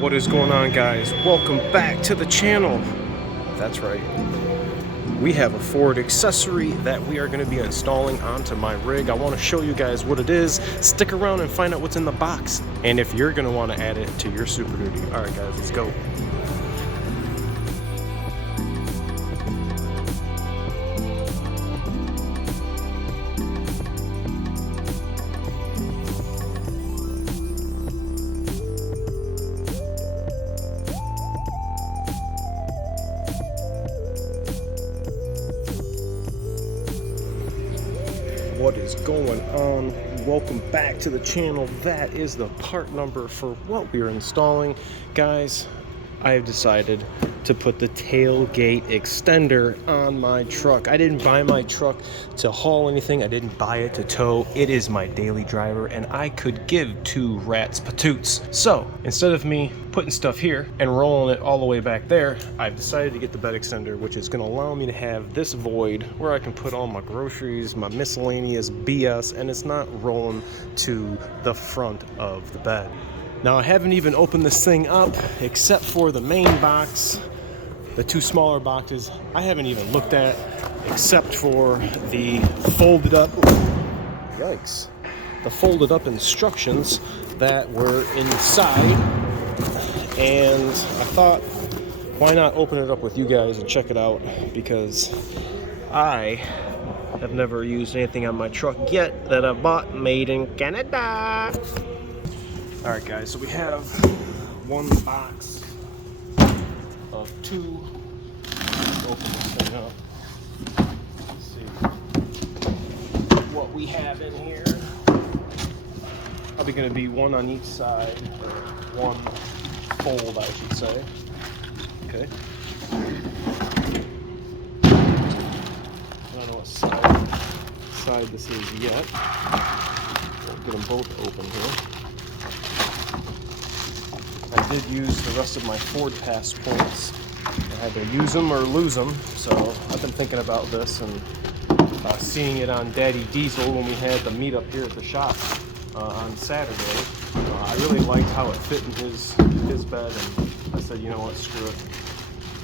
What is going on, guys? Welcome back to the channel. That's right. We have a Ford accessory that we are going to be installing onto my rig. I want to show you guys what it is. Stick around and find out what's in the box and if you're going to want to add it to your Super Duty. All right, guys, let's go. What is going on? Welcome back to the channel. That is the part number for what we are installing. Guys, I have decided to put the tailgate extender on my truck. I didn't buy my truck to haul anything. I didn't buy it to tow. It is my daily driver, and I could give two rats patoots. So instead of me putting stuff here and rolling it all the way back there, I've decided to get the bed extender, which is going to allow me to have this void where I can put all my groceries, my miscellaneous BS, and it's not rolling to the front of the bed. Now, I haven't even opened this thing up except for the main box. The two smaller boxes I haven't even looked at except for the folded up, yikes, the folded up instructions that were inside. And I thought, why not open it up with you guys and check it out, because I have never used anything on my truck yet that I bought made in Canada. Alright, guys, so we have one box of two. Let's open this thing up. Let's see what we have in here. Probably going to be one on each side, or one fold, I should say. Okay. I don't know what side this is yet. We'll get them both open here. I did use the rest of my Ford Pass points. I had to use them or lose them, so I've been thinking about this and seeing it on Daddy Diesel when we had the meetup here at the shop on Saturday. I really liked how it fit in his bed, and I said, you know what, screw it.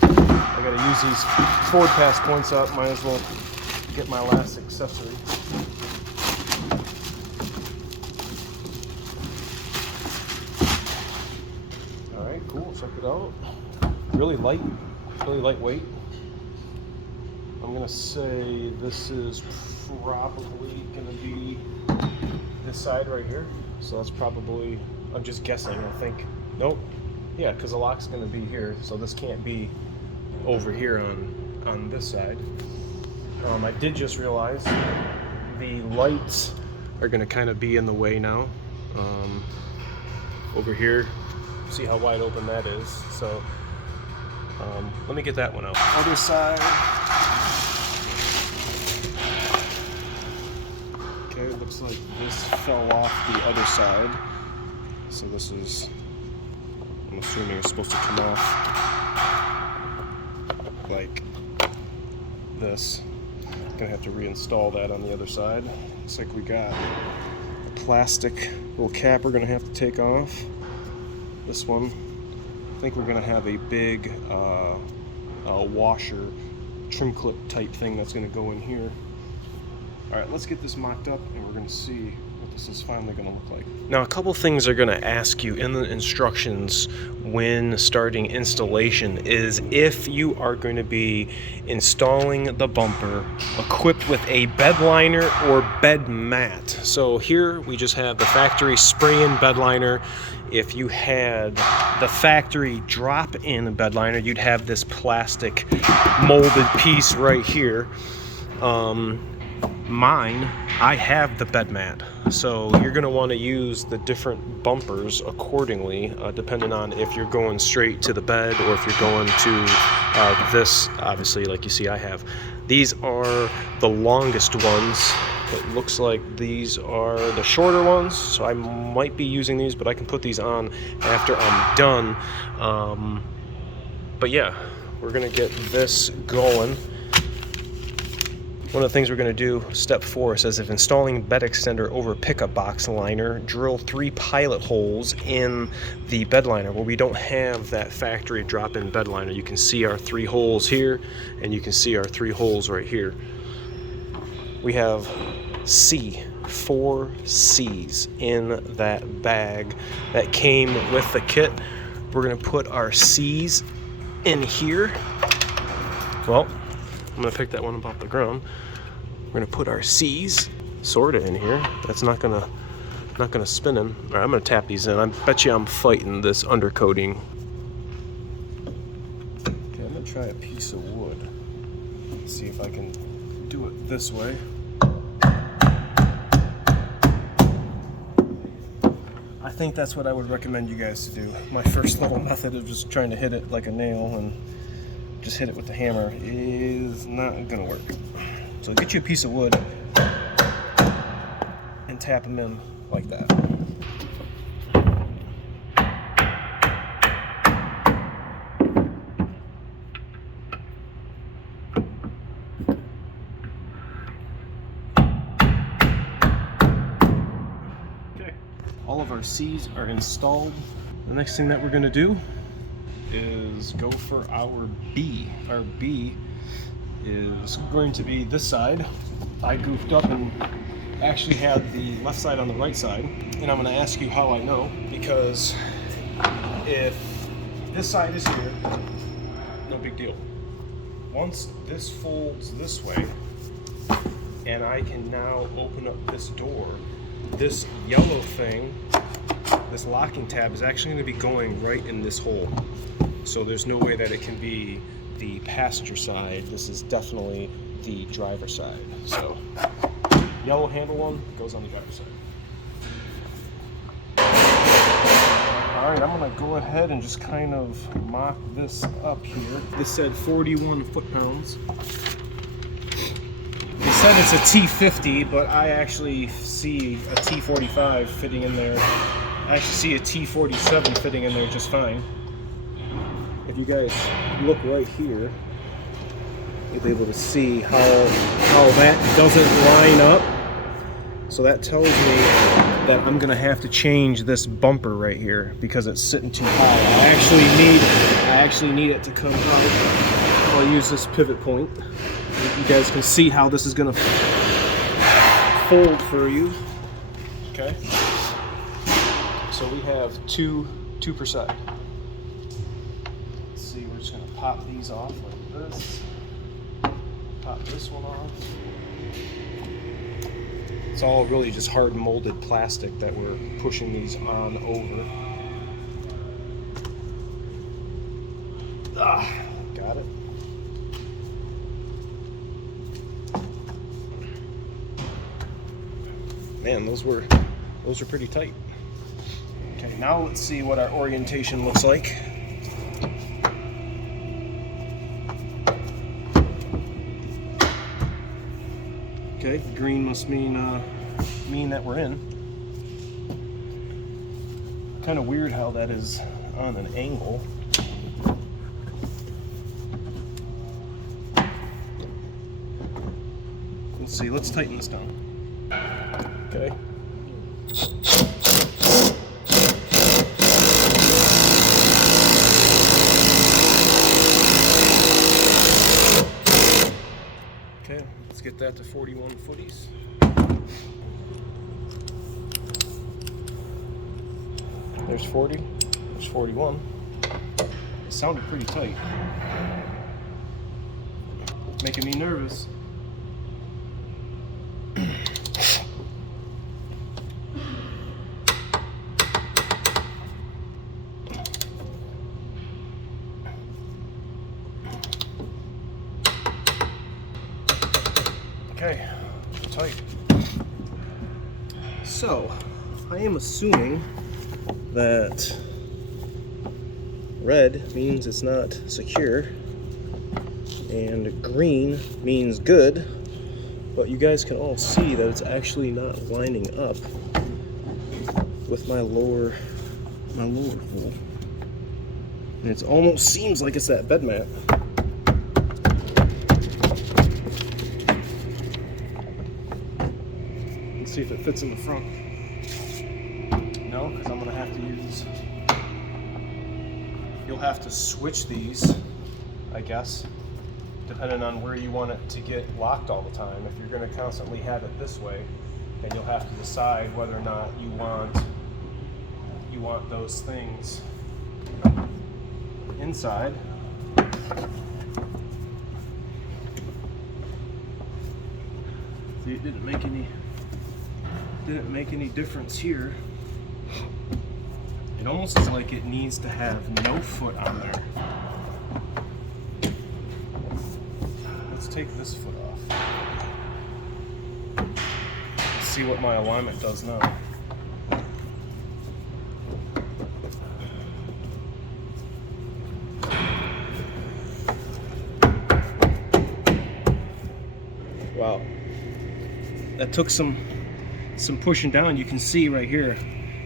I gotta use these Ford Pass points up, might as well get my last accessory. Cool, check it out. Really light, really lightweight. I'm gonna say this is probably gonna be this side right here. So that's probably, I'm just guessing, I think. Nope. Yeah, because the lock's gonna be here, so this can't be over here on this side. I did just realize the lights are gonna kind of be in the way now. Over here. See how wide open that is. So let me get that one out. Other side. Okay, it looks like this fell off the other side. So this is, I'm assuming it's supposed to come off like this. Gonna have to reinstall that on the other side. Looks like we got a plastic little cap we're gonna have to take off. This one, I think we're going to have a big washer trim clip type thing that's going to go in here. Alright, let's get this mocked up and we're going to see what this is finally going to look like. Now, a couple things are going to ask you in the instructions when starting installation is if you are going to be installing the bumper equipped with a bed liner or bed mat. So here we just have the factory spray-in bed liner. If you had the factory drop-in bed liner, you'd have this plastic molded piece right here. Mine, I have the bed mat, so you're going to want to use the different bumpers accordingly, depending on if you're going straight to the bed or if you're going to this, obviously, like you see I have. These are the longest ones. It looks like these are the shorter ones, so I might be using these, but I can put these on after I'm done. But yeah, we're going to get this going. One of the things we're going to do, step 4, says if installing bed extender over pickup box liner, drill 3 pilot holes in the bed liner where we don't have that factory drop-in bed liner. You can see our 3 holes here, and you can see our 3 holes right here. We have 4 C's in that bag that came with the kit. We're going to put our C's in here. Well, I'm going to pick that one up off the ground. We're going to put our C's sorta in here. That's not going to spin in. All right, I'm going to tap these in. I bet you I'm fighting this undercoating. Okay, I'm going to try a piece of wood. See if I can do it this way. I think that's what I would recommend you guys to do. My first little method of just trying to hit it like a nail and just hit it with the hammer is not gonna work. So get you a piece of wood and tap them in like that. Okay, all of our C's are installed. The next thing that we're gonna do is go for our B. Our B is going to be this side. I goofed up and actually had the left side on the right side, and I'm going to ask you how I know, because if this side is here, no big deal. Once this folds this way, and I can now open up this door, this yellow thing, this locking tab is actually going to be going right in this hole. So there's no way that it can be the passenger side. This is definitely the driver side. So yellow handle one goes on the driver's side. All right, I'm gonna go ahead and just kind of mock this up here. This said 41 foot-pounds. They said it's a T50, but I actually see a T45 fitting in there. I actually see a T47 fitting in there just fine. If you guys look right here, you'll be able to see how that doesn't line up. So that tells me that I'm gonna have to change this bumper right here because it's sitting too high. I actually need it to come out. I'll use this pivot point. You guys can see how this is gonna fold for you. Okay. So we have two per side. We're just going to pop these off like this. Pop this one off. It's all really just hard molded plastic that we're pushing these on over. Got it. Man, those were pretty tight. Okay, now let's see what our orientation looks like. Okay, green must mean that we're in. Kind of weird how that is on an angle. Let's see, let's tighten this down. Okay. Okay, let's get that to 41 footies. There's 40, there's 41. It sounded pretty tight. Making me nervous. Okay, tight. So, I am assuming that red means it's not secure and green means good, but you guys can all see that it's actually not lining up with my lower hole. And it almost seems like it's that bed mat. See if it fits in the front. No, because I'm gonna have to use, you'll have to switch these, I guess, depending on where you want it to get locked all the time. If you're gonna constantly have it this way, then you'll have to decide whether or not you want those things inside. See, it didn't make any difference here. It almost is like it needs to have no foot on there. Let's take this foot off. Let's see what my alignment does now. Wow, that took some pushing down. You can see right here,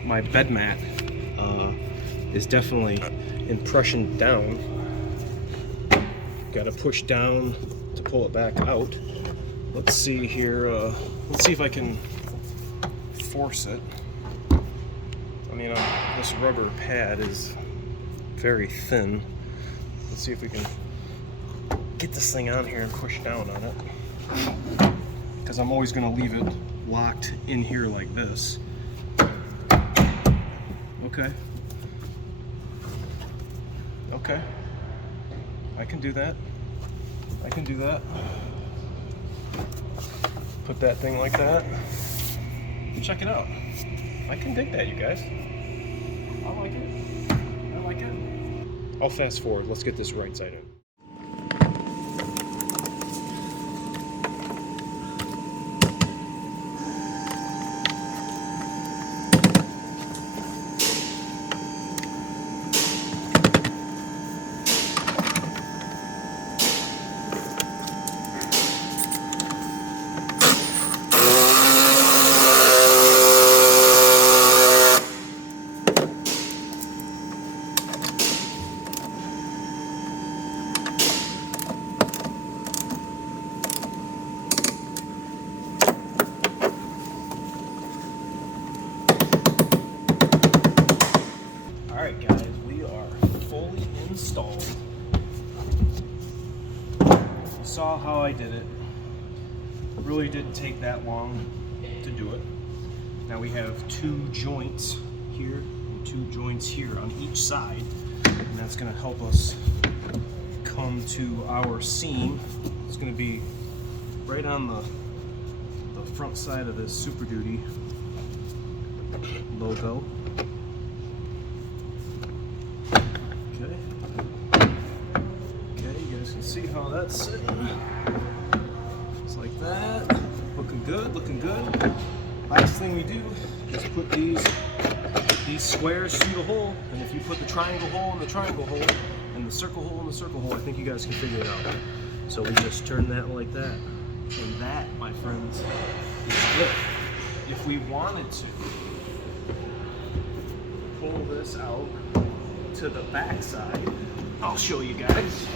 my bed mat is definitely impressioned down. Got to push down to pull it back out. Let's see here. Let's see if I can force it. I mean, this rubber pad is very thin. Let's see if we can get this thing on here and push down on it. Because I'm always going to leave it locked in here like this. Okay. Okay. I can do that. I can do that. Put that thing like that. Check it out. I can dig that, you guys. I like it. I like it. I'll fast forward. Let's get this right side in. Alright guys, we are fully installed. You saw how I did it. It really didn't take that long to do it. Now we have 2 joints here and 2 joints here on each side, and that's going to help us come to our seam. It's going to be right on the front side of this Super Duty logo. See how that's sitting. It's like that. Looking good, looking good. Last thing we do is put these squares through the hole, and if you put the triangle hole in the triangle hole and the circle hole in the circle hole, I think you guys can figure it out. So we just turn that like that. And that, my friends, is it. If we wanted to pull this out to the back side, I'll show you guys.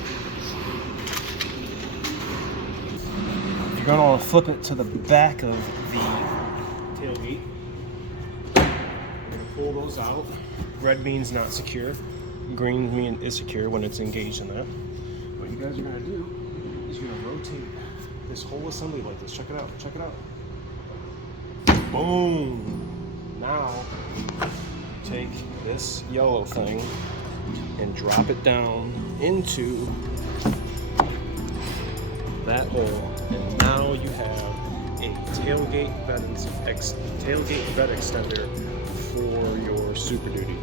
You're going to want to flip it to the back of the tailgate. We're going to pull those out. Red means not secure. Green means is secure when it's engaged in that. What you guys are going to do is you're going to rotate this whole assembly like this. Check it out. Check it out. Boom! Now, take this yellow thing and drop it down into that hole, and now you have a tailgate bed extender for your Super Duty.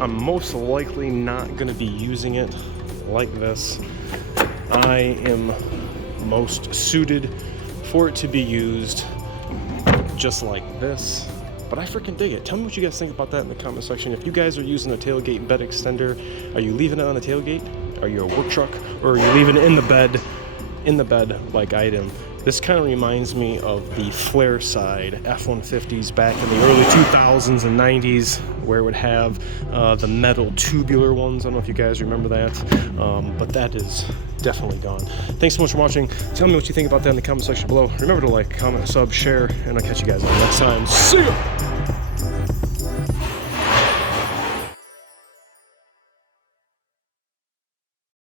I'm most likely not going to be using it like this. I am most suited for it to be used just like this. But I freaking dig it. Tell me what you guys think about that in the comment section. If you guys are using a tailgate bed extender, are you leaving it on the tailgate? Are you a work truck? Or are you leaving it in the bed like I am? This kind of reminds me of the flare side F-150s back in the early 2000s and 90s, where it would have the metal tubular ones. I don't know if you guys remember that, but that is definitely gone. Thanks so much for watching. Tell me what you think about that in the comment section below. Remember to like, comment, sub, share, and I'll catch you guys on the next time. See ya!